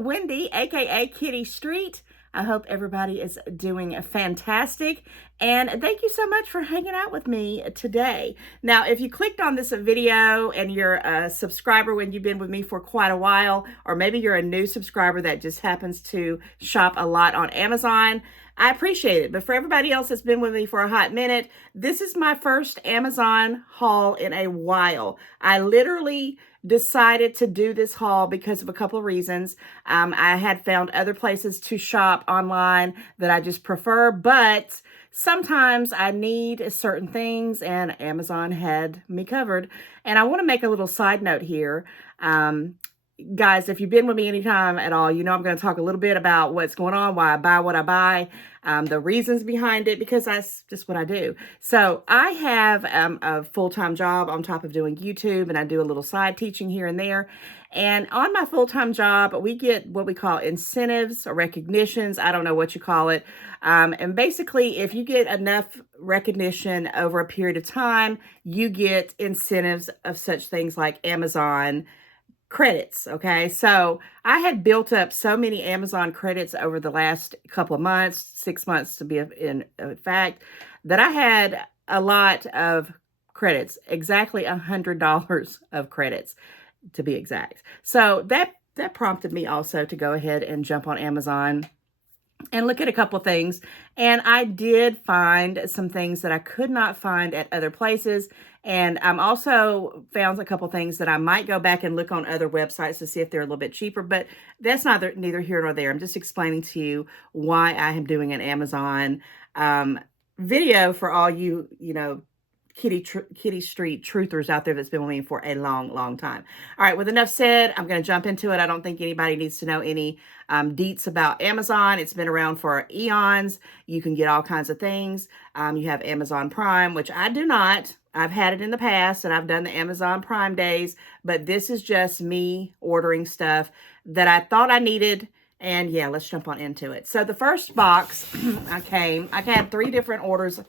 Wendy, aka Kitty Street. I hope everybody is doing fantastic. And thank you so much for hanging out with me today. Now, if you clicked on this video and you're a subscriber when you've been with me for quite a while, or maybe you're a new subscriber that just happens to shop a lot on Amazon, I appreciate it. But for everybody else that's been with me for a hot minute, this is my first Amazon haul in a while. I literally decided to do this haul because of a couple of reasons. I had found other places to shop online that I just prefer, but sometimes I need certain things and Amazon had me covered. And I want to make a little side note here. Guys, if you've been with me anytime at all, you know I'm going to talk a little bit about what's going on, why I buy what I buy, the reasons behind it, because that's just what I do. So I have a full-time job on top of doing YouTube, and I do a little side teaching here and there. And on my full-time job, we get what we call incentives or recognitions. I don't know what you call it. And basically, if you get enough recognition over a period of time, you get incentives of such things like Amazon credits. Okay. So I had built up so many Amazon credits over the last couple of months, 6 months to be in fact, that I had a lot of credits, exactly $100 of credits to be exact. So that prompted me also to go ahead and jump on Amazon and look at a couple of things. And I did find some things that I could not find at other places. And I'm also found a couple of things that I might go back and look on other websites to see if they're a little bit cheaper, but that's neither here nor there. I'm just explaining to you why I am doing an Amazon video for all you, Kitty Street truthers out there that's been with me for a long, long time. All right, with enough said, I'm going to jump into it. I don't think anybody needs to know any deets about Amazon. It's been around for eons. You can get all kinds of things. You have Amazon Prime, which I do not. I've had it in the past, and I've done the Amazon Prime days, but this is just me ordering stuff that I thought I needed. And yeah, let's jump on into it. So the first box I had three different orders,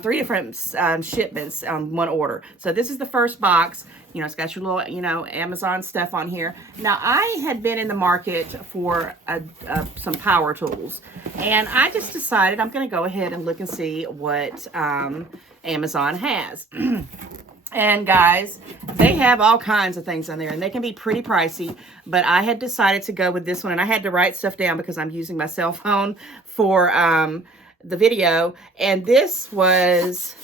three different shipments on one order. So this is the first box. It's got your little, Amazon stuff on here. Now, I had been in the market for some power tools, and I just decided I'm going to go ahead and look and see what Amazon has. And guys, they have all kinds of things on there, and they can be pretty pricey, but I had decided to go with this one, and I had to write stuff down because I'm using my cell phone for the video. And this was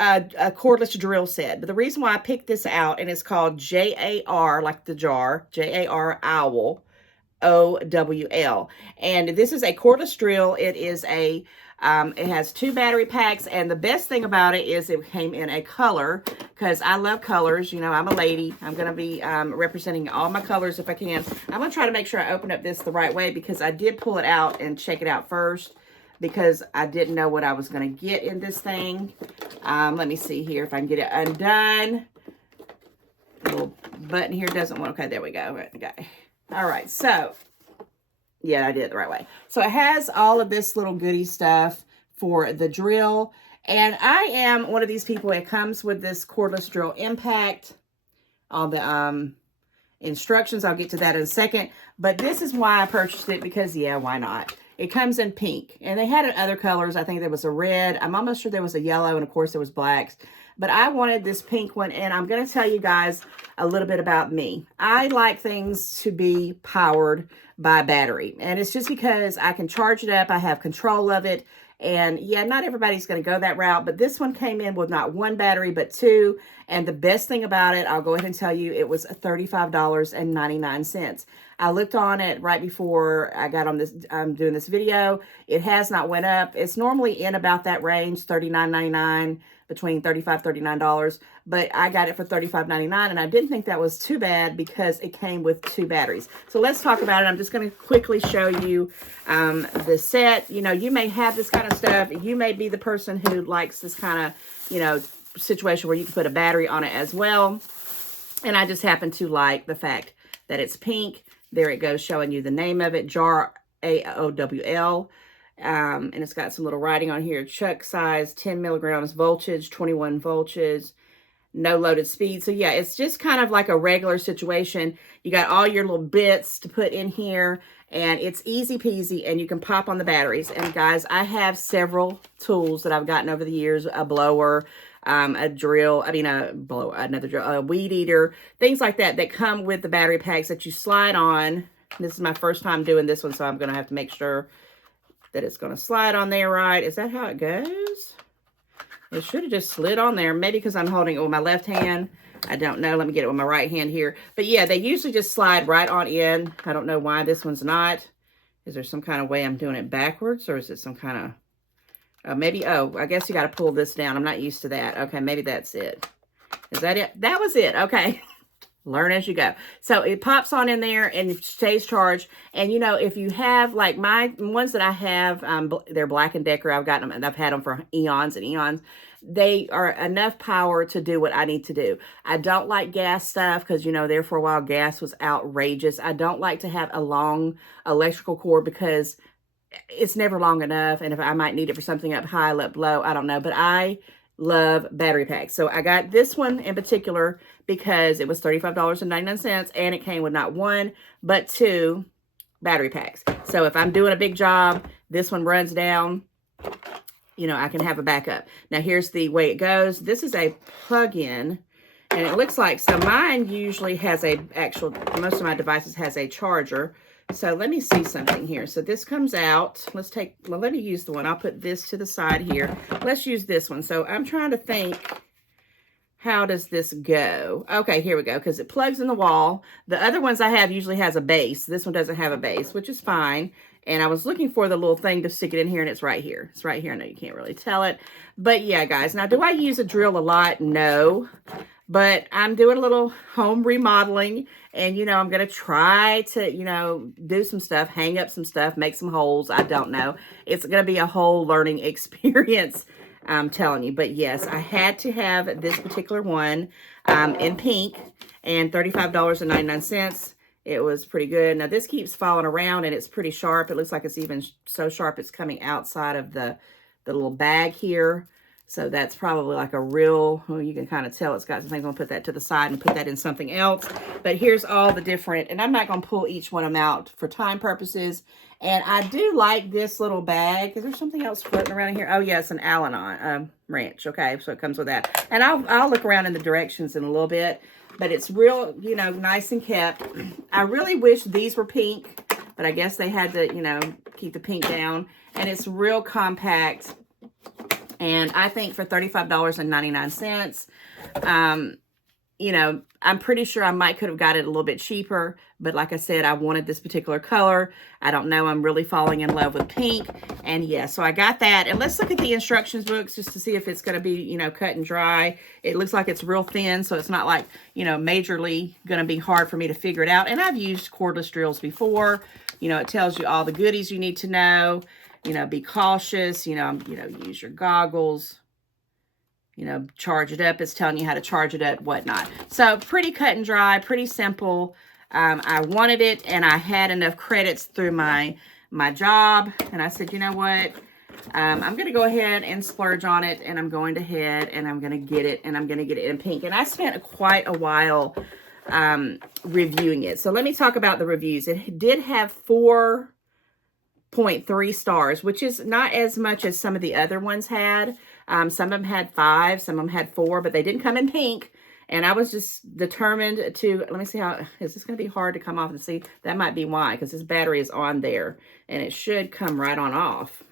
a cordless drill set. But the reason why I picked this out, and it's called JAR, like the jar, JAR Owl, OWL. And this is a cordless drill. It is it has 2 battery packs, and the best thing about it is it came in a color, because I love colors. I'm a lady. I'm going to be representing all my colors if I can. I'm going to try to make sure I open up this the right way, because I did pull it out and check it out first, because I didn't know what I was going to get in this thing. Let me see here if I can get it undone. The little button here doesn't want, okay, there we go. Okay. All right, so yeah, I did it the right way. So it has all of this little goodie stuff for the drill. And I am one of these people. It comes with this cordless drill impact. All the instructions, I'll get to that in a second. But this is why I purchased it, because, yeah, why not? It comes in pink. And they had it other colors. I think there was a red. I'm almost sure there was a yellow. And, of course, there was blacks. But I wanted this pink one. And I'm going to tell you guys a little bit about me. I like things to be powered by battery. And it's just because I can charge it up. I have control of it. And yeah, not everybody's going to go that route, but this one came in with not 1 battery, but 2. And the best thing about it, I'll go ahead and tell you, it was $35.99. I looked on it right before I got on this, doing this video. It has not went up. It's normally in about that range, $39.99, between $35, $39, but I got it for $35.99, and I didn't think that was too bad because it came with 2 batteries. So let's talk about it. I'm just going to quickly show you the set. You may have this kind of stuff. You may be the person who likes this kind of, situation where you can put a battery on it as well. And I just happen to like the fact that it's pink. There it goes, showing you the name of it, JAR AOWL. And it's got some little writing on here. Chuck size, 10 milligrams voltage, 21 voltage. no loaded speed. So yeah, it's just kind of like a regular situation. You got all your little bits to put in here, and it's easy peasy, and you can pop on the batteries. And guys, I have several tools that I've gotten over the years, a blower, a drill, another drill, a weed eater, things like that, that come with the battery packs that you slide on. This is my first time doing this one, so I'm going to have to make sure that it's going to slide on there right. Is that how it goes? It should have just slid on there. Maybe because I'm holding it with my left hand. I don't know. Let me get it with my right hand here. But yeah, they usually just slide right on in. I don't know why this one's not. Is there some kind of way I'm doing it backwards? Or is it some kind of... maybe... Oh, I guess you got to pull this down. I'm not used to that. Okay, maybe that's it. Is that it? That was it. Okay. Learn as you go. So it pops on in there and it stays charged. And you know, if you have like my ones that I have, they're Black & Decker. I've gotten them and I've had them for eons and eons. They are enough power to do what I need to do. I don't like gas stuff because, you know, there for a while gas was outrageous. I don't like to have a long electrical cord because it's never long enough. And if I might need it for something up high, up low, I don't know. But I love battery packs. So I got this one in particular because it was $35.99 and it came with not one, but two battery packs. So if I'm doing a big job, this one runs down, you know, I can have a backup. Now here's the way it goes. This is a plug-in and it looks like, so mine usually has most of my devices has a charger. So let me see something here. So this comes out. Let me use the one. I'll put this to the side here. Let's use this one. So I'm trying to think, how does this go? Okay, here we go, because it plugs in the wall. The other ones I have usually has a base. This one doesn't have a base, which is fine. And I was looking for the little thing to stick it in here, and it's right here. It's right here. I know you can't really tell it. But yeah, guys. Now, do I use a drill a lot? No. But I'm doing a little home remodeling. And, you know, I'm going to try to, you know, do some stuff, hang up some stuff, make some holes. I don't know. It's going to be a whole learning experience, I'm telling you. But yes, I had to have this particular one in pink and $35.99. It was pretty good. Now, this keeps falling around and it's pretty sharp. It looks like it's even so sharp it's coming outside of the little bag here. So that's probably like a real, well, you can kind of tell it's got something. I'm going to put that to the side and put that in something else. But here's all the different, and I'm not going to pull each one of them out for time purposes. And I do like this little bag. Is there something else floating around in here? Oh, yeah, it's an Al-Anon wrench. Okay, so it comes with that. And I'll look around in the directions in a little bit. But it's real, you know, nice and kept. I really wish these were pink, but I guess they had to, you know, keep the pink down. And it's real compact. And I think for $35.99, you know, I'm pretty sure I could have got it a little bit cheaper. But like I said, I wanted this particular color. I don't know. I'm really falling in love with pink. And yeah, so I got that. And let's look at the instructions books just to see if it's going to be, you know, cut and dry. It looks like it's real thin. So it's not like, you know, majorly going to be hard for me to figure it out. And I've used cordless drills before. You know, it tells you all the goodies you need to know. You know, be cautious, you know, use your goggles, you know, charge it up. It's telling you how to charge it up, whatnot. So pretty cut and dry, pretty simple. I wanted it and I had enough credits through my job. And I said, you know what? I'm going to go ahead and splurge on it. And I'm going ahead and I'm going to get it. And I'm going to get it in pink. And I spent quite a while reviewing it. So let me talk about the reviews. It did have 4.3 stars, which is not as much as some of the other ones had. Some of them had 5, some of them had 4, but they didn't come in pink. And I was just determined to, let me see how, is this going to be hard to come off and see? That might be why, because this battery is on there and it should come right on off.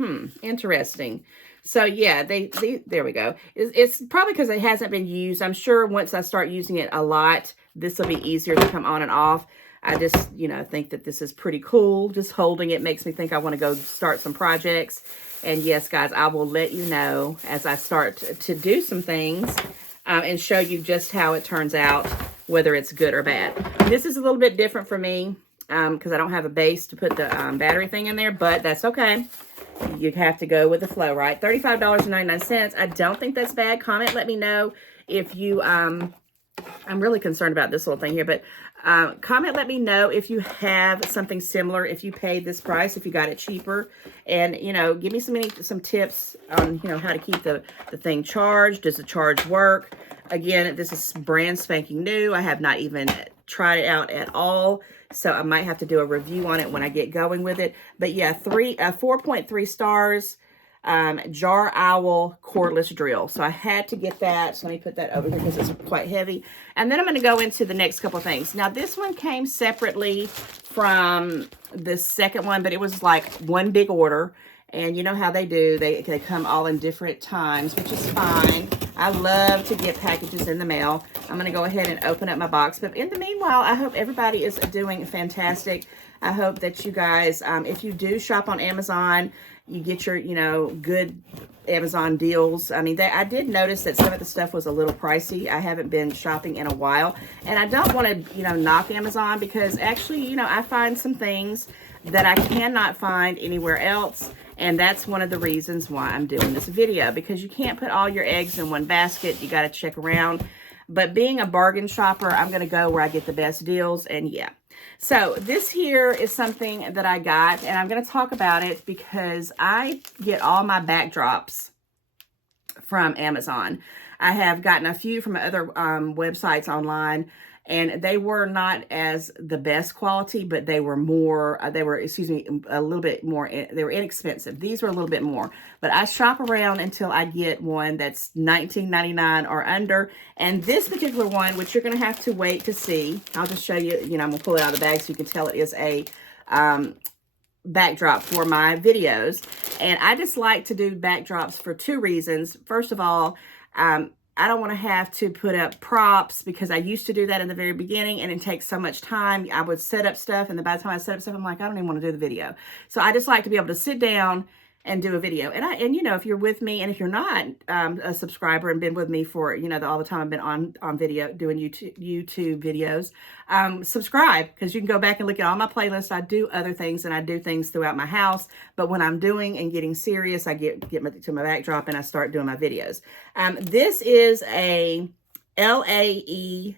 Interesting. So yeah, there we go. It's probably because it hasn't been used. I'm sure once I start using it a lot, this will be easier to come on and off. I just, you know, think that this is pretty cool. Just holding it makes me think I want to go start some projects. And yes, guys, I will let you know as I start to do some things and show you just how it turns out, whether it's good or bad. This is a little bit different for me because I don't have a base to put the battery thing in there, but that's okay. You have to go with the flow, right? $35.99. I don't think that's bad. Comment, let me know if you, I'm really concerned about this little thing here, but comment, let me know if you have something similar, if you paid this price, if you got it cheaper, and, you know, give me some tips on, you know, how to keep the thing charged. Does the charge work? Again, this is brand spanking new. I have not even tried it out at all, so I might have to do a review on it when I get going with it. But yeah, 4.3 stars. Jar Owl cordless drill. So I had to get that. So let me put that over here because it's quite heavy. And then I'm going to go into the next couple of things. Now this one came separately from the second one, but it was like one big order. And you know how they do. They come all in different times, which is fine. I love to get packages in the mail. I'm going to go ahead and open up my box. But in the meanwhile, I hope everybody is doing fantastic. I hope that you guys, if you do shop on Amazon, you get your, you know, good Amazon deals. I mean, I did notice that some of the stuff was a little pricey. I haven't been shopping in a while. And I don't want to, you know, knock Amazon because actually, you know, I find some things that I cannot find anywhere else. And that's one of the reasons why I'm doing this video, because you can't put all your eggs in one basket. You got to check around. But being a bargain shopper, I'm going to go where I get the best deals. And yeah. So this here is something that I got, and I'm going to talk about it because I get all my backdrops from Amazon. I have gotten a few from other websites online, and they were not as the best quality, but they were more, excuse me, a little bit more, they were inexpensive. These were a little bit more, but I shop around until I get one that's $19.99 or under. And this particular one, which you're going to have to wait to see, I'll just show you, you know, I'm going to pull it out of the bag so you can tell it is a backdrop for my videos. And I just like to do backdrops for two reasons. First of all, I don't want to have to put up props because I used to do that in the very beginning and it takes so much time. I would set up stuff, and then by the time I set up stuff, I'm like, I don't even want to do the video. So I just like to be able to sit down and do a video. And you know, if you're with me, and if you're not a subscriber and been with me for, you know, all the time I've been on video doing YouTube videos, subscribe, because you can go back and look at all my playlists. I do other things, and I do things throughout my house. But when I'm doing and getting serious, I get to my backdrop and I start doing my videos. This is a LAEACCO.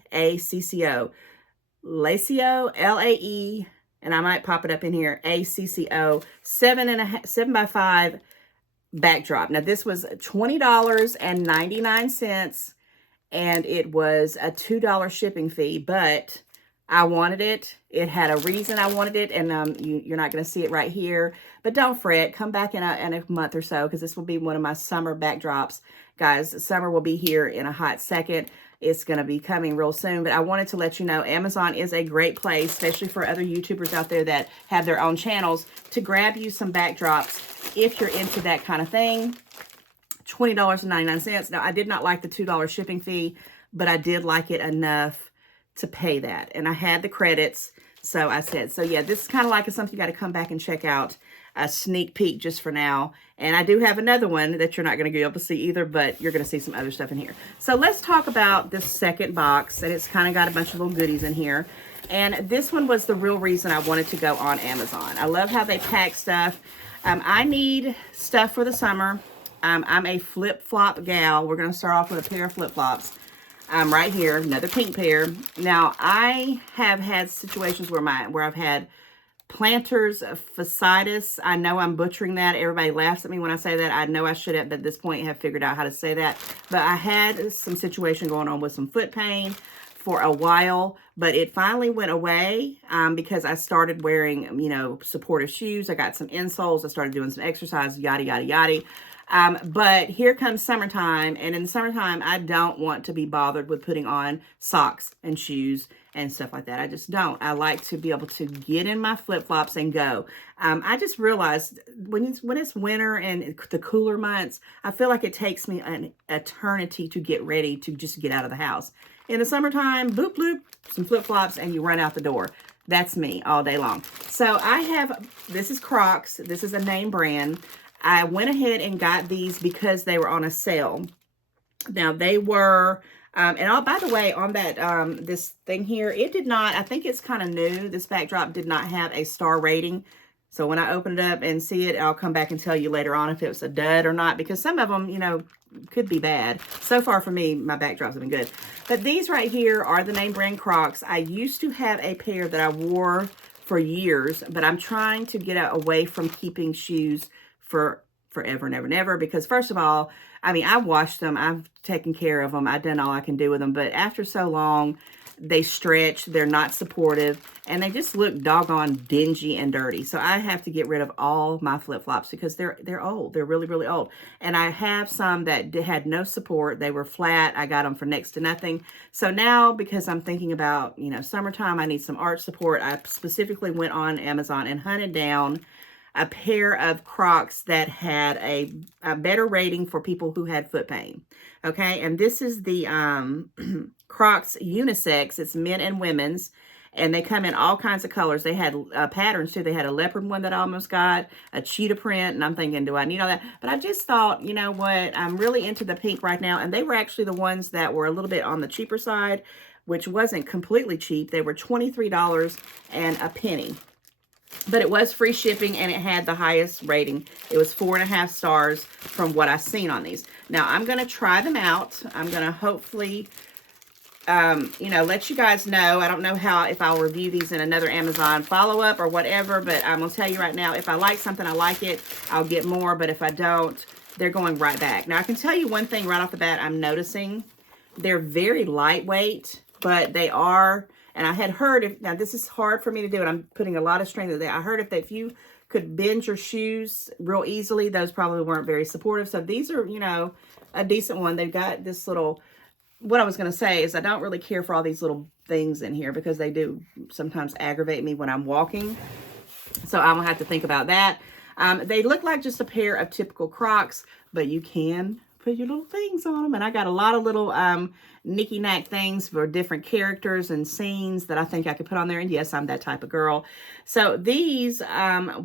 Lacio, L-A-E, and I might pop it up in here, ACCO, 7x5 backdrop. Now, this was $20.99, and it was a $2 shipping fee, but I wanted it. It had a reason I wanted it, and you're not going to see it right here, but don't fret. Come back in a month or so, because this will be one of my summer backdrops. Guys, summer will be here in a hot second. It's going to be coming real soon, but I wanted to let you know Amazon is a great place, especially for other YouTubers out there that have their own channels, to grab you some backdrops if you're into that kind of thing. $20.99. Now, I did not like the $2 shipping fee, but I did like it enough to pay that. And I had the credits, so I said, so yeah, this is kind of like something you got to come back and check out. A sneak peek just for now. And I do have another one that you're not going to be able to see either, but you're going to see some other stuff in here. So let's talk about this second box, and it's kind of got a bunch of little goodies in here. And this one was the real reason I wanted to go on Amazon. I love how they pack stuff. I need stuff for the summer. I'm a flip-flop gal. We're going to start off with a pair of flip-flops. Right here, another pink pair. Now, I have had situations where I've had plantar fasciitis. I know I'm butchering that. Everybody laughs at me when I say that. I know I should have, at this point, have figured out how to say that. But I had some situation going on with some foot pain for a while, but it finally went away because I started wearing, you know, supportive shoes. I got some insoles. I started doing some exercise, yada, yada, yada. But here comes summertime, and in the summertime, I don't want to be bothered with putting on socks and shoes and stuff like that. I just don't. I like to be able to get in my flip-flops and go. I just realized when it's winter and the cooler months, I feel like it takes me an eternity to get ready to just get out of the house. In the summertime, boop, bloop, some flip-flops, and you run out the door. That's me all day long. So I have, this is Crocs. This is a name brand. I went ahead and got these because they were on a sale. Now, they were, and by the way, on that, this thing here, it did not, I think it's kind of new. This backdrop did not have a star rating. So when I open it up and see it, I'll come back and tell you later on if it was a dud or not, because some of them, you know, could be bad. So far for me, my backdrops have been good. But these right here are the name brand Crocs. I used to have a pair that I wore for years, but I'm trying to get away from keeping shoes for forever and ever and ever, because first of all, I mean, I washed them. I've taken care of them. I've done all I can do with them. But after so long, they stretch. They're not supportive. And they just look doggone dingy and dirty. So I have to get rid of all my flip-flops because they're old. They're really, really old. And I have some that had no support. They were flat. I got them for next to nothing. So now, because I'm thinking about, you know, summertime, I need some arch support. I specifically went on Amazon and hunted down a pair of Crocs that had a better rating for people who had foot pain. Okay, and this is the Crocs unisex. It's men and women's, and they come in all kinds of colors. They had patterns too. They had a leopard one that I almost got, a cheetah print, and I'm thinking, do I need all that? But I just thought, you know what, I'm really into the pink right now, and they were actually the ones that were a little bit on the cheaper side, which wasn't completely cheap. They were $23 and a penny. But it was free shipping, and it had the highest rating. It was 4.5 stars from what I've seen on these. Now, I'm going to try them out. I'm going to hopefully, you know, let you guys know. I don't know if I'll review these in another Amazon follow-up or whatever, but I'm going to tell you right now, if I like something, I like it, I'll get more. But if I don't, they're going right back. Now, I can tell you one thing right off the bat I'm noticing. They're very lightweight, but they are... And I had heard, now this is hard for me to do, and I'm putting a lot of strength in there. I heard if you could bend your shoes real easily, those probably weren't very supportive. So these are, you know, a decent one. They've got this little, what I was going to say is I don't really care for all these little things in here because they do sometimes aggravate me when I'm walking. So I'm going to have to think about that. They look like just a pair of typical Crocs, but you can put your little things on them. And I got a lot of little nicky-knack things for different characters and scenes that I think I could put on there. And yes, I'm that type of girl. So these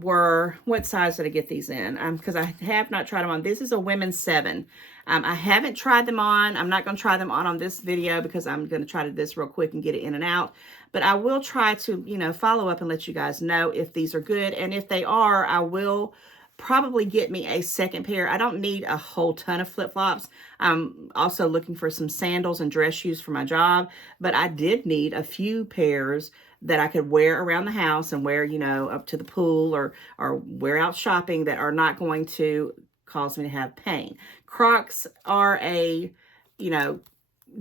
were, what size did I get these in? Because I have not tried them on. This is a women's 7. I haven't tried them on. I'm not going to try them on this video because I'm going to try to do this real quick and get it in and out. But I will try to, you know, follow up and let you guys know if these are good. And if they are, I will probably get me a second pair. I don't need a whole ton of flip-flops. I'm also looking for some sandals and dress shoes for my job, but I did need a few pairs that I could wear around the house and wear, you know, up to the pool or wear out shopping that are not going to cause me to have pain. Crocs are a, you know,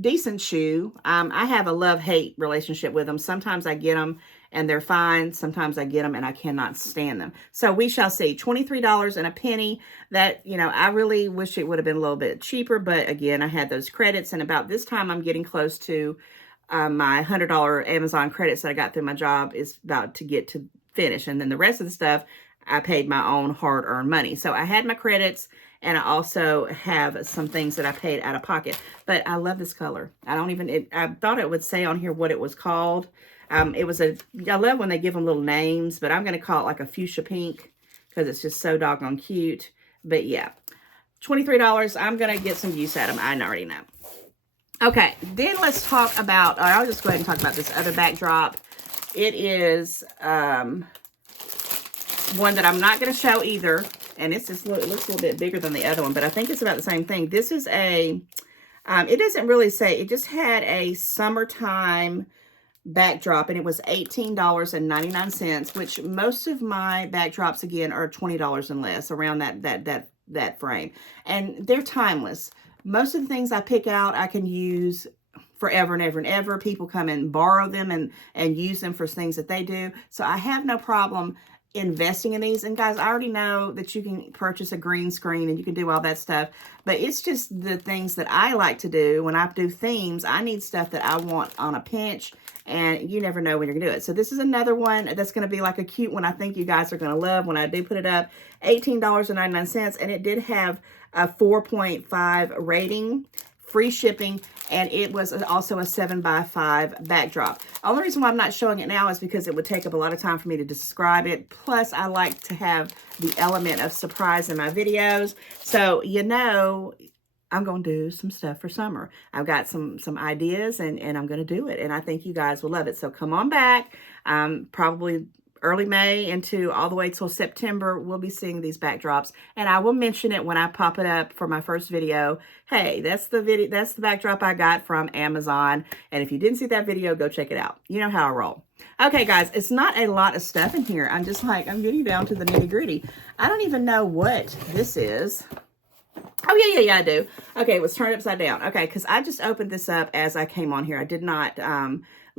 decent shoe. I have a love-hate relationship with them. Sometimes I get them and they're fine. Sometimes I get them and I cannot stand them. So we shall see. $23 and a penny. That, you know, I really wish it would have been a little bit cheaper, but again, I had those credits, and about this time I'm getting close to my $100 Amazon credits that I got through my job is about to get to finish. And then the rest of the stuff, I paid my own hard-earned money. So I had my credits, and I also have some things that I paid out of pocket. But I love this color. I thought it would say on here what it was called. I love when they give them little names, but I'm going to call it like a fuchsia pink because it's just so doggone cute. But yeah, $23. I'm going to get some use out of them. I already know. Okay, then let's talk about, I'll just go ahead and talk about this other backdrop. It is one that I'm not going to show either. And it looks a little bit bigger than the other one, but I think it's about the same thing. This is it doesn't really say, it just had a summertime backdrop, and it was $18.99, which most of my backdrops, again, are $20 and less, around that frame. And they're timeless. Most of the things I pick out, I can use forever and ever and ever. People come and borrow them and use them for things that they do. So I have no problem investing in these. And guys, I already know that you can purchase a green screen and you can do all that stuff, but it's just the things that I like to do. When I do themes, I need stuff that I want on a pinch, and you never know when you're gonna do it. So this is another one that's gonna be like a cute one I think you guys are gonna love when I do put it up. $18.99, and it did have a 4.5 rating, free shipping, and it was also a 7x5 backdrop. The only reason why I'm not showing it now is because it would take up a lot of time for me to describe it. Plus, I like to have the element of surprise in my videos. So, you know, I'm going to do some stuff for summer. I've got some ideas, and I'm going to do it. And I think you guys will love it. So come on back. Probably early May into all the way till September, we'll be seeing these backdrops, and I will mention it when I pop it up for my first video. Hey, that's the backdrop I got from Amazon, and if you didn't see that video, go check it out. You know how I roll. Okay, guys, it's not a lot of stuff in here. I'm getting down to the nitty gritty. I don't even know what this is. Oh, yeah, I do. Okay, it was turned upside down. Okay, because I just opened this up as I came on here. I did not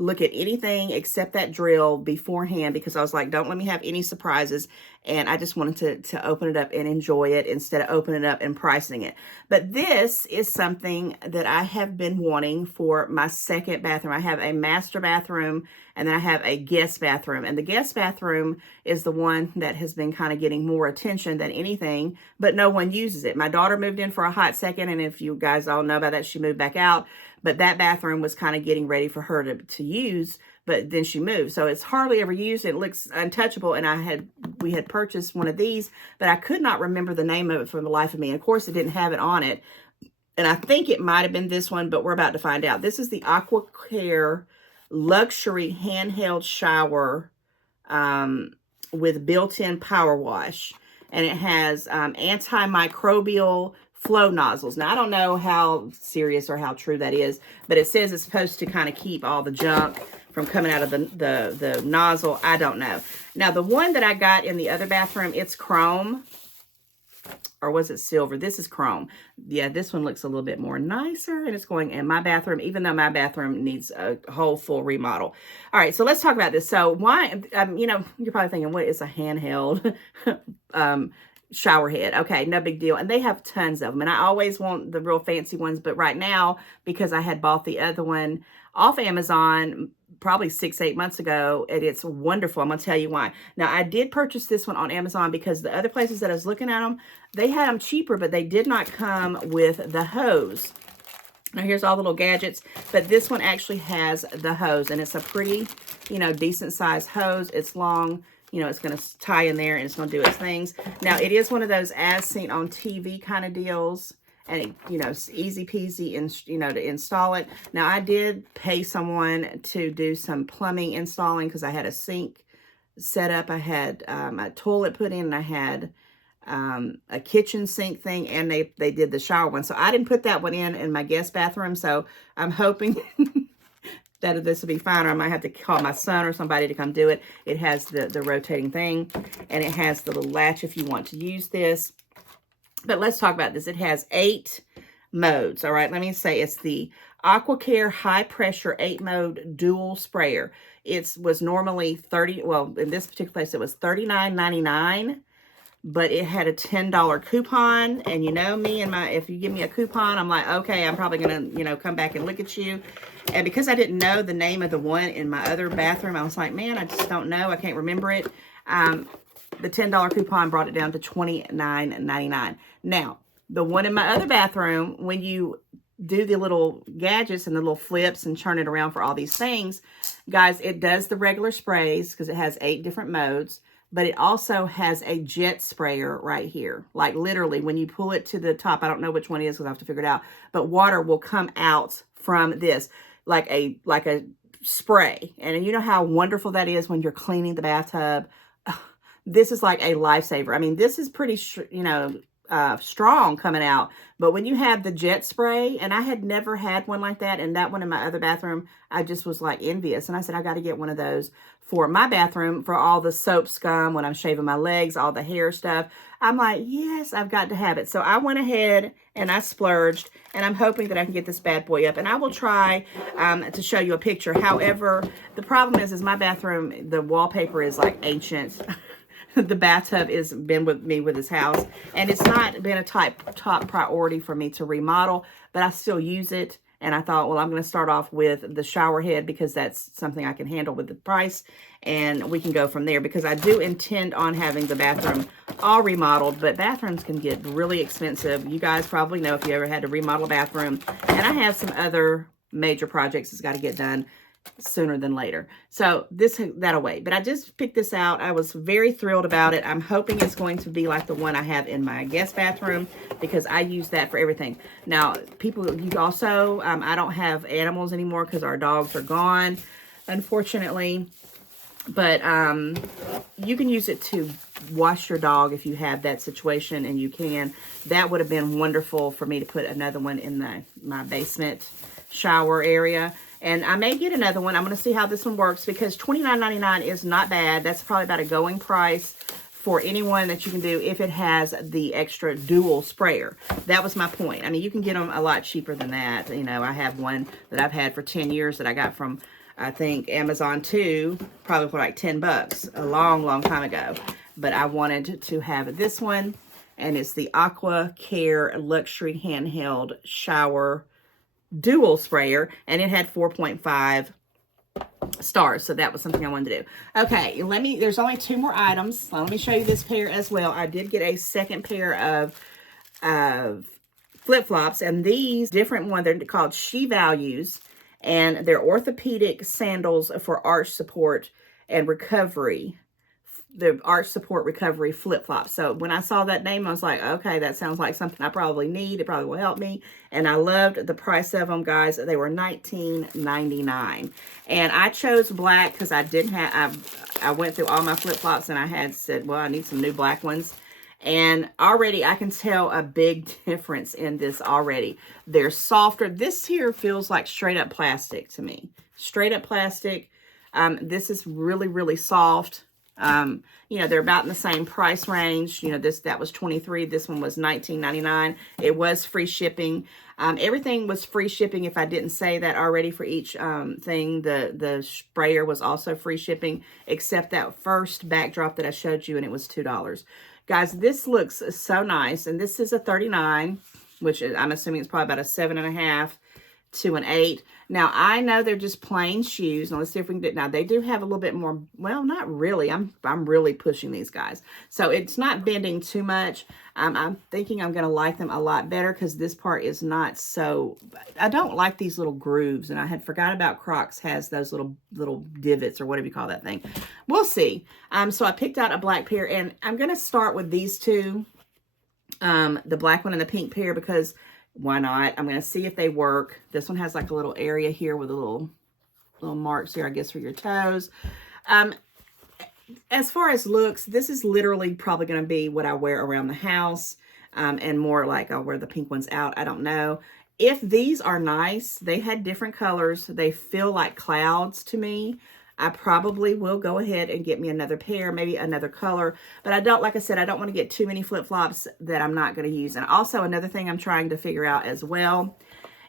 look at anything except that drill beforehand because I was like, don't let me have any surprises. And I just wanted to open it up and enjoy it instead of opening it up and pricing it. But this is something that I have been wanting for my second bathroom. I have a master bathroom and then I have a guest bathroom. And the guest bathroom is the one that has been kind of getting more attention than anything, but no one uses it. My daughter moved in for a hot second, and if you guys all know about that, she moved back out. But that bathroom was kind of getting ready for her to use, but then she moved. So it's hardly ever used. It looks untouchable, and we had purchased one of these, but I could not remember the name of it for the life of me. And of course, it didn't have it on it. And I think it might have been this one, but we're about to find out. This is the AquaCare Luxury Handheld Shower with built-in power wash. And it has antimicrobial flow nozzles. Now, I don't know how serious or how true that is, but it says it's supposed to kind of keep all the junk from coming out of the nozzle. I don't know. Now, the one that I got in the other bathroom, it's chrome. Or was it silver? This is chrome. Yeah, this one looks a little bit more nicer, and it's going in my bathroom, even though my bathroom needs a whole full remodel. All right, so let's talk about this. So why, you know, you're probably thinking, what is a handheld shower head? Okay, no big deal. And they have tons of them, and I always want the real fancy ones, but right now, because I had bought the other one off Amazon probably 6-8 months ago, and it's wonderful. I'm going to tell you why. Now, I did purchase this one on Amazon because the other places that I was looking at them, they had them cheaper, but they did not come with the hose. Now, here's all the little gadgets, but this one actually has the hose, and it's a pretty, you know, decent sized hose. It's long. You know, it's going to tie in there, and it's going to do its things. Now, it is one of those as seen on TV kind of deals. And, it, you know, it's easy peasy, to install it. Now, I did pay someone to do some plumbing installing because I had a sink set up. I had a toilet put in, and I had a kitchen sink thing, and they did the shower one. So I didn't put that one in my guest bathroom. So I'm hoping that this will be fine, or I might have to call my son or somebody to come do it. It has the rotating thing, and it has the little latch if you want to use this. But let's talk about this. It has 8 modes. All right, let me say it's the AquaCare High Pressure 8-Mode Dual Sprayer. It was normally well, in this particular place, it was $39.99, but it had a $10 coupon. And you know me and if you give me a coupon, I'm like, okay, I'm probably going to, come back and look at you. And because I didn't know the name of the one in my other bathroom, I was like, man, I just don't know. I can't remember it. The $10 coupon brought it down to $29.99. Now, the one in my other bathroom, when you do the little gadgets and the little flips and turn it around for all these things, guys, it does the regular sprays because it has 8 different modes, but it also has a jet sprayer right here. Like literally, when you pull it to the top, I don't know which one it is because I have to figure it out, but water will come out from this like a spray. And you know how wonderful that is when you're cleaning the bathtub. This is like a lifesaver. I mean, this is pretty, strong coming out. But when you have the jet spray, and I had never had one like that, and that one in my other bathroom, I just was like envious. And I said, I got to get one of those for my bathroom for all the soap scum when I'm shaving my legs, all the hair stuff. I'm like, yes, I've got to have it. So I went ahead and I splurged, and I'm hoping that I can get this bad boy up. And I will try to show you a picture. However, the problem is my bathroom, the wallpaper is like ancient. The bathtub has been with me with this house, and it's not been a top priority for me to remodel, but I still use it. And I thought, well, I'm going to start off with the shower head because that's something I can handle with the price, and we can go from there because I do intend on having the bathroom all remodeled, but bathrooms can get really expensive. You guys probably know if you ever had to remodel a bathroom, and I have some other major projects that's got to get done sooner than later. So that'll wait. But I just picked this out. I was very thrilled about it. I'm hoping it's going to be like the one I have in my guest bathroom because I use that for everything. Now, people, you also, I don't have animals anymore because our dogs are gone, unfortunately. But you can use it to wash your dog if you have that situation, and you can. That would have been wonderful for me to put another one in my basement shower area. And I may get another one. I'm going to see how this one works because $29.99 is not bad. That's probably about a going price for anyone that you can do if it has the extra dual sprayer. That was my point. I mean, you can get them a lot cheaper than that. You know, I have one that I've had for 10 years that I got from, I think, Amazon too, probably for like 10 bucks a long, long time ago. But I wanted to have this one, and it's the Aqua Care Luxury Handheld Shower Dual Sprayer, and it had 4.5 stars, so that was something I wanted to do. Okay, there's only 2 more items. So let me show you this pair as well. I did get a second pair of flip-flops, and these different ones, they're called She Values, and they're orthopedic sandals for arch support and recovery. The arch support recovery flip-flops. So when I saw that name, I was like, okay, that sounds like something I probably need. It probably will help me. And I loved the price of them, guys. They were $19.99. And I chose black because I didn't have, I went through all my flip-flops and I had said, well, I need some new black ones. And already I can tell a big difference in this already. They're softer. This here feels like straight up plastic to me. Straight up plastic. This is really, really soft. You know, they're about in the same price range. You know, that was $23. This one was $19.99. It was free shipping. Everything was free shipping. If I didn't say that already for each thing, the sprayer was also free shipping, except that first backdrop that I showed you, and it was $2. Guys, this looks so nice, and this is a 39, which I'm assuming it's probably about a 7.5 to an 8. Now, I know they're just plain shoes. Now, let's see if we can get, now they do have a little bit more, well, not really. I'm really pushing these guys. So it's not bending too much. I'm thinking I'm going to like them a lot better because this part is not so, I don't like these little grooves, and I had forgot about Crocs has those little divots or whatever you call that thing. We'll see. So I picked out a black pair, and I'm going to start with these two, the black one and the pink pair, because why not? I'm going to see if they work. This one has like a little area here with a little marks here, I guess, for your toes. As far as looks, this is literally probably going to be what I wear around the house, and more like I'll wear the pink ones out. I don't know. If these are nice, they had different colors. They feel like clouds to me. I probably will go ahead and get me another pair, maybe another color. But I don't, like I said, I don't want to get too many flip-flops that I'm not going to use. And also another thing I'm trying to figure out as well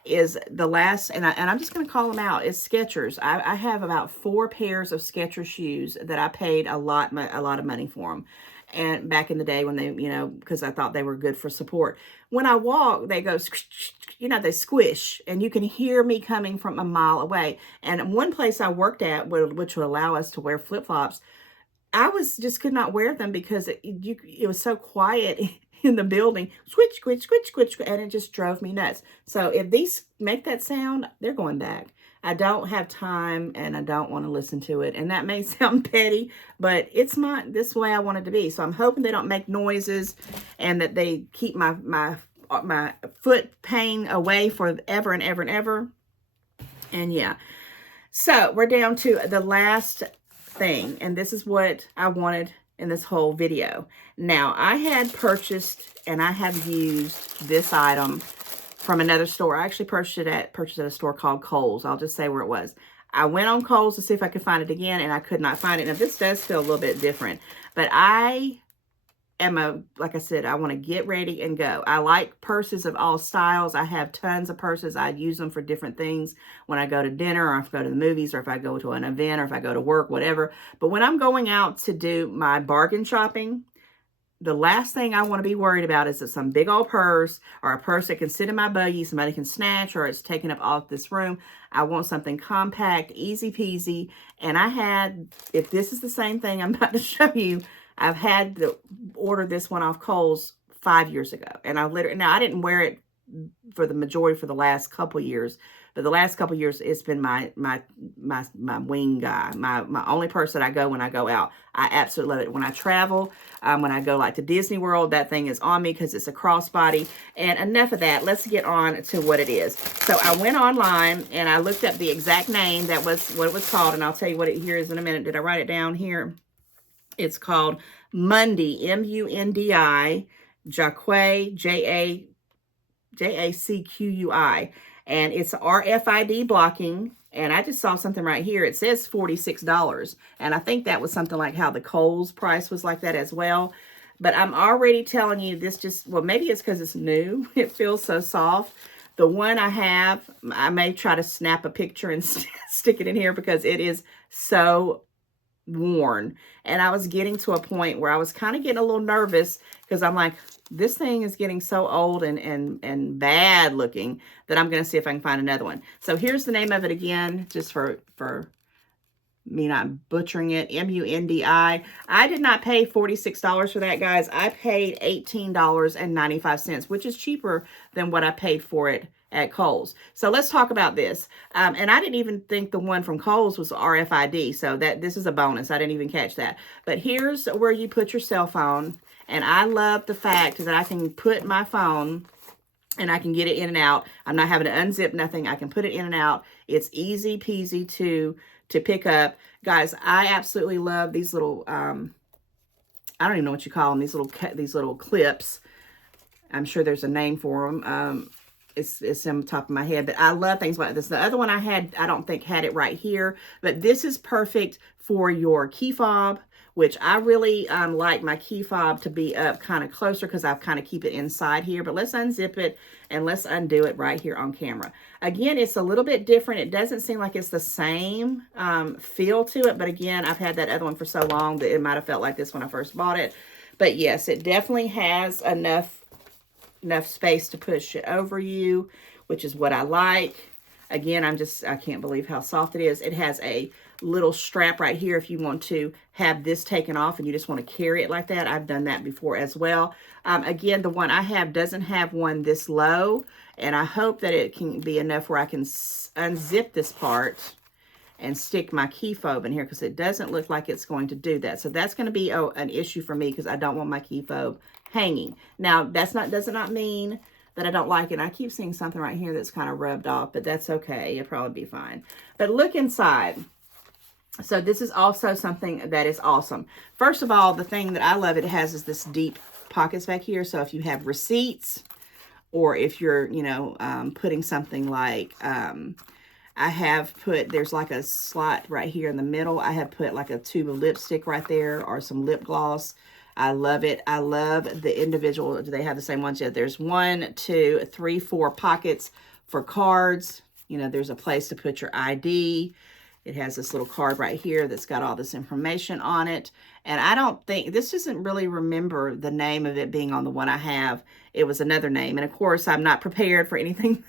is the last, and I'm just going to call them out, is Skechers. I have about 4 pairs of Skechers shoes that I paid a lot of money for them. And back in the day when they, you know, because I thought they were good for support. When I walk, they go, you know, they squish, and you can hear me coming from a mile away. And one place I worked at, which would allow us to wear flip-flops, I just could not wear them because it was so quiet in the building. Squish, squish, squish, squish, and it just drove me nuts. So if these make that sound, they're going back. I don't have time, and I don't want to listen to it. And that may sound petty, but it's not this way I want it to be. So I'm hoping they don't make noises and that they keep my foot pain away forever and ever and ever. And yeah. So we're down to the last thing, and this is what I wanted in this whole video. Now, I had purchased and I have used this item from another store. I actually purchased it at a store called Kohl's. I'll just say where it was. I went on Kohl's to see if I could find it again, and I could not find it. Now, this does feel a little bit different, but I am like I said, I want to get ready and go. I like purses of all styles. I have tons of purses. I use them for different things when I go to dinner, or if I go to the movies, or if I go to an event, or if I go to work, whatever. But when I'm going out to do my bargain shopping, the last thing I want to be worried about is that some big old purse, or a purse that can sit in my buggy, somebody can snatch, or it's taking up all of this room. I want something compact, easy peasy. And I had, if this is the same thing I'm about to show you, I've had to order this one off Kohl's 5 years ago. And I literally, now I didn't wear it for the majority for the last couple years, but the last couple years it's been my wing guy, my only purse that I go when I go out. I absolutely love it. When I travel, when I go like to Disney World, that thing is on me because it's a crossbody. And enough of that. Let's get on to what it is. So I went online and I looked up the exact name. That was what it was called, and I'll tell you what it here is in a minute. Did I write it down here? It's called Mundi, M-U-N-D-I, Jacquet, J-A-C-Q-U-I. And it's RFID blocking, And I just saw something right here. It says $46. And I think that was something like how the Kohl's price was like that as well. But I'm already telling you, this just, well, maybe it's because it's new. It feels so soft. The one I have, I may try to snap a picture and stick it in here because it is so worn. And I was getting to a point where I was kind of getting a little nervous because I'm like, this thing is getting so old and bad looking that I'm going to see if I can find another one. So here's the name of it again, just for me not butchering it. Mundi. I did not pay $46 for that, guys. I paid $18.95, which is cheaper than what I paid for it at Kohl's. So let's talk about this. And I didn't even think the one from Kohl's was RFID. So this is a bonus. I didn't even catch that. But here's where you put your cell phone. And I love the fact that I can put my phone and I can get it in and out. I'm not having to unzip nothing. I can put it in and out. It's easy peasy to pick up. Guys, I absolutely love these little, I don't even know what you call them, these little clips. I'm sure there's a name for them. It's on the top of my head, but I love things like this. The other one I had, I don't think had it right here, but this is perfect for your key fob, which I really like my key fob to be up kind of closer because I kind of keep it inside here. But let's unzip it and let's undo it right here on camera. Again, it's a little bit different. It doesn't seem like it's the same feel to it. But again, I've had that other one for so long that it might have felt like this when I first bought it. But yes, it definitely has enough space to push it over you, which is what I like. Again, I can't believe how soft it is. It has a little strap right here if you want to have this taken off and you just want to carry it like that. I've done that before as well. Again, the one I have doesn't have one this low, and I hope that it can be enough where I can unzip this part and stick my key fob in here because it doesn't look like it's going to do that. So that's going to be an issue for me because I don't want my key fob hanging. Now, does not mean that I don't like it. I keep seeing something right here that's kind of rubbed off, but that's okay. It'll probably be fine. But look inside. So this is also something that is awesome. First of all, the thing that I love it has is this deep pockets back here. So if you have receipts or if you're, putting something like, I have put, there's like a slot right here in the middle. I have put like a tube of lipstick right there or some lip gloss. I love it. I love the individual. Do they have the same ones yet? There's 1, 2, 3, 4 pockets for cards. There's a place to put your ID. It has this little card right here that's got all this information on it. And I don't think, this doesn't really remember the name of it being on the one I have. It was another name. And of course, I'm not prepared for anything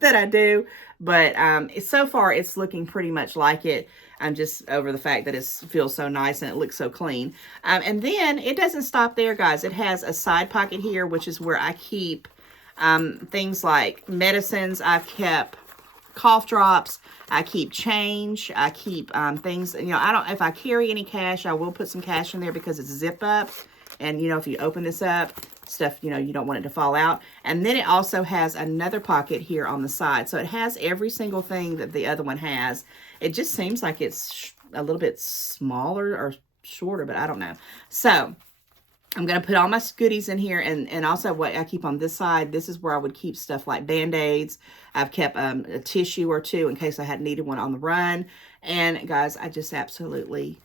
that I do. But so far, it's looking pretty much like it. I'm just over the fact that it feels so nice and it looks so clean. And then it doesn't stop there, guys. It has a side pocket here, which is where I keep things like medicines. I've kept cough drops. I keep change. I keep things, if I carry any cash, I will put some cash in there because it's zip up. And, if you open this up, stuff, you don't want it to fall out. And then it also has another pocket here on the side. So it has every single thing that the other one has. It just seems like it's a little bit smaller or shorter, but I don't know. So I'm going to put all my goodies in here, and also what I keep on this side. This is where I would keep stuff like Band-Aids. I've kept a tissue or two in case I had needed one on the run. And guys, I just absolutely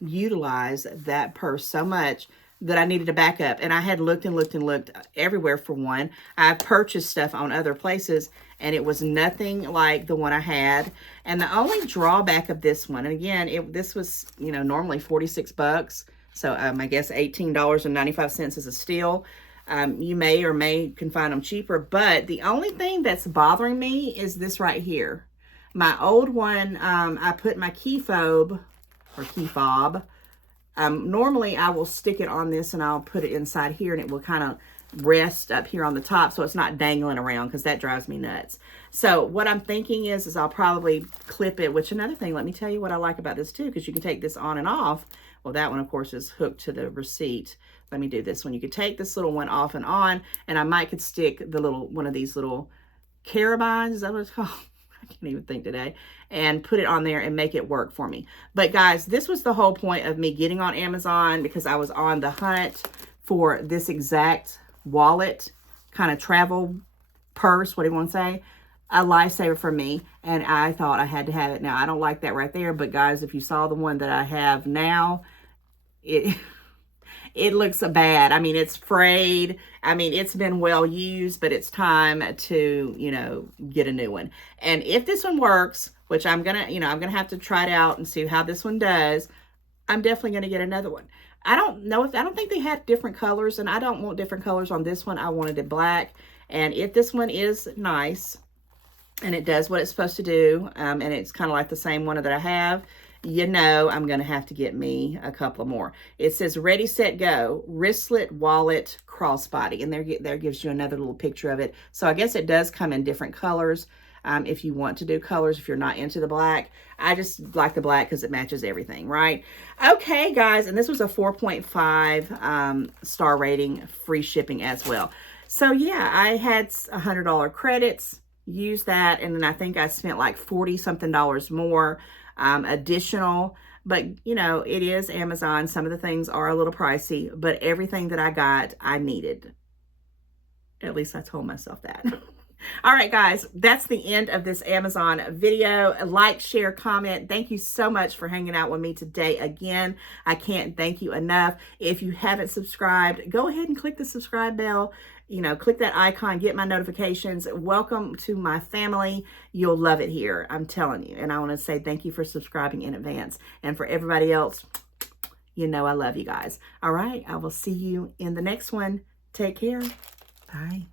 utilize that purse so much that I needed to back up. And I had looked and looked and looked everywhere for one. I've purchased stuff on other places, and it was nothing like the one I had. And the only drawback of this one, and again, this was, normally 46 bucks. So I guess $18.95 is a steal. You may or can find them cheaper, but the only thing that's bothering me is this right here. My old one, I put my key fob, normally I will stick it on this and I'll put it inside here, and it will kind of rest up here on the top so it's not dangling around because that drives me nuts. So what I'm thinking is I'll probably clip it, which another thing, let me tell you what I like about this too, because you can take this on and off. Well, that one, of course, is hooked to the receipt. Let me do this one. You could take this little one off and on, and I could stick one of these little carabines, is that what it's called? I can't even think today, and put it on there and make it work for me. But guys, this was the whole point of me getting on Amazon, because I was on the hunt for this exact wallet, kind of travel purse, what do you want to say? a lifesaver for me, and I thought I had to have it. Now, I don't like that right there, but guys, if you saw the one that I have now, it it looks bad. I mean, it's frayed. I mean, it's been well used, but it's time to, you know, get a new one. And if this one works, which I'm gonna, you know, I'm gonna have to try it out and see how this one does, I'm definitely gonna get another one. I don't know if, I don't think they had different colors, and I don't want different colors on this one. I wanted it black. And if this one is nice, and it does what it's supposed to do, and it's kind of like the same one that I have, you know I'm going to have to get me a couple more. It says ready, set, go, wristlet, wallet, crossbody, and there gives you another little picture of it. So I guess it does come in different colors. If you want to do colors, if you're not into the black. I just like the black because it matches everything, right? Okay, guys, and this was a 4.5 star rating, free shipping as well. So yeah, I had $100 credits, used that, and then I think I spent like 40 something dollars more additional. But you know, it is Amazon. Some of the things are a little pricey, but everything that I got, I needed. At least I told myself that. All right, guys, that's the end of this Amazon video. Like, share, comment. Thank you so much for hanging out with me today again. I can't thank you enough. If you haven't subscribed, go ahead and click the subscribe bell. You know, click that icon, get my notifications. Welcome to my family. You'll love it here, I'm telling you. And I want to say thank you for subscribing in advance. And for everybody else, you know I love you guys. All right, I will see you in the next one. Take care. Bye.